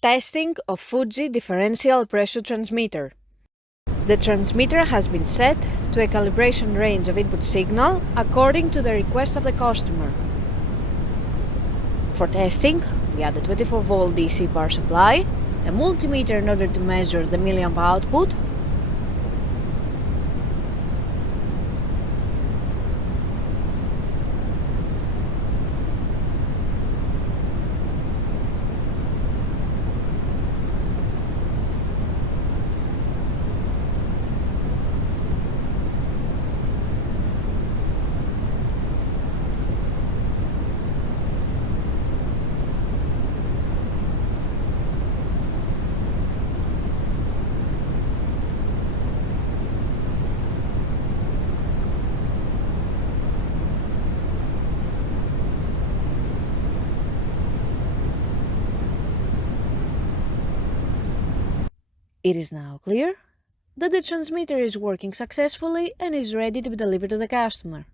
Testing of Fuji Differential pressure transmitter. The transmitter has been set to a calibration range of input signal according to the request of the customer. For testing, we add a 24-volt DC power supply, a multimeter in order to measure the milliamp output, It is now clear that the transmitter is working successfully and is ready to be delivered to the customer.